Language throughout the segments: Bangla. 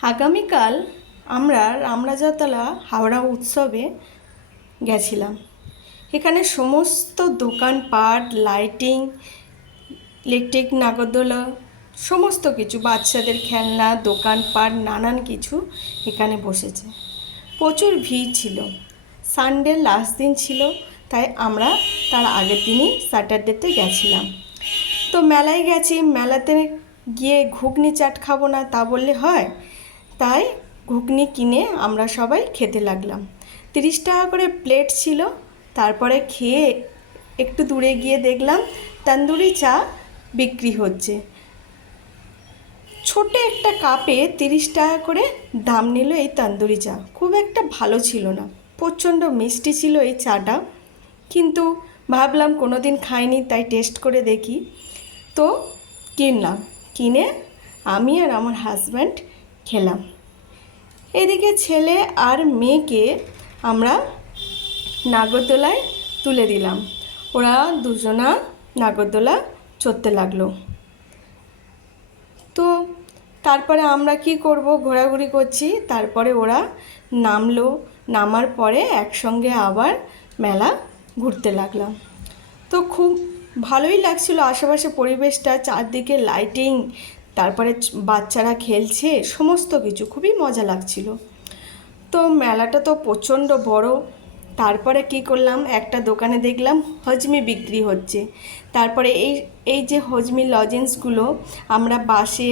আগামীকাল আমরা রামরাজাতলা হাওড়া উৎসবে গেছিলাম। এখানে সমস্ত দোকানপাট, লাইটিং, ইলেকট্রিক নাগরদোলা, সমস্ত কিছু, বাচ্চাদের খেলনা, দোকানপাট, নানান কিছু এখানে বসেছে। প্রচুর ভিড় ছিল। সানডে লাস্ট দিন ছিল, তাই আমরা তার আগের দিনই স্যাটারডেতে গেছিলাম। তো মেলায় গেছি, মেলাতে গিয়ে ঘুগনি চাট খাবো না তা বললে হয়, তাই ঘুগনি কিনে আমরা সবাই খেতে লাগলাম। 30 টাকা করে প্লেট ছিল। তারপরে খেয়ে একটু দূরে গিয়ে দেখলাম তন্দুরি চা বিক্রি হচ্ছে। ছোট একটা কাপে 30 টাকা করে দাম নিল এই তন্দুরি চা। খুব একটা ভালো ছিল না, প্রচণ্ড মিষ্টি ছিল এই চাটা, কিন্তু ভাবলাম কোনো দিন খাইনি তাই টেস্ট করে দেখি। তো কিনলাম, কিনে আমি আর আমার হাজব্যান্ড খেলাম। এদিকে ছেলে আর মেয়েকে আমরা নাগরদোলায় তুলে দিলাম। ওরা দুজনা নাগরদোলা চড়তে লাগলো। তো তারপরে আমরা কি করব, ঘোরাঘুরি করছি। তারপরে ওরা নামলো, নামার পরে একসঙ্গে আবার মেলা ঘুরতে লাগলাম। তো খুব ভালোই লাগছিল আশেপাশে পরিবেশটা, চারদিকে লাইটিং, তারপরে বাচ্চারা খেলছে, সমস্ত কিছু খুবই মজা লাগছিল। তো মেলাটা তো প্রচণ্ড বড়। তারপরে কি করলাম, একটা দোকানে দেখলাম হজমি বিক্রি হচ্ছে। তারপরে এই যে হজমি লজেন্সগুলো আমরা বাসে,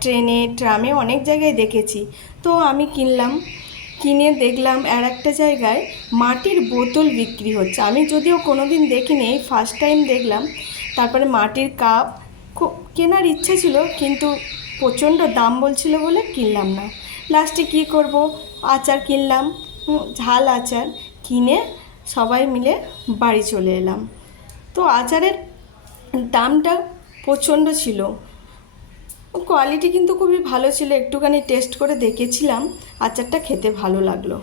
ট্রেনে, ট্রামে অনেক জায়গায় দেখেছি। তো আমি কিনলাম, কিনে দেখলাম আর একটা জায়গায় মাটির বোতল বিক্রি হচ্ছে। আমি যদিও কোনো দিন দেখিনি, এই ফার্স্ট টাইম দেখলাম। তারপরে মাটির কাপ খুব কেনার ইচ্ছে ছিল, কিন্তু প্রচণ্ড দাম বলছিল বলে কিনলাম না। লাস্টে কি করব, আচার কিনলাম, ঝাল আচার কিনে সবাই মিলে বাড়ি চলে এলাম। তো আচারের দামটা প্রচণ্ড ছিল, কোয়ালিটি কিন্তু খুবই ভালো ছিল। একটুখানি টেস্ট করে দেখেছিলাম, আচারটা খেতে ভালো লাগলো।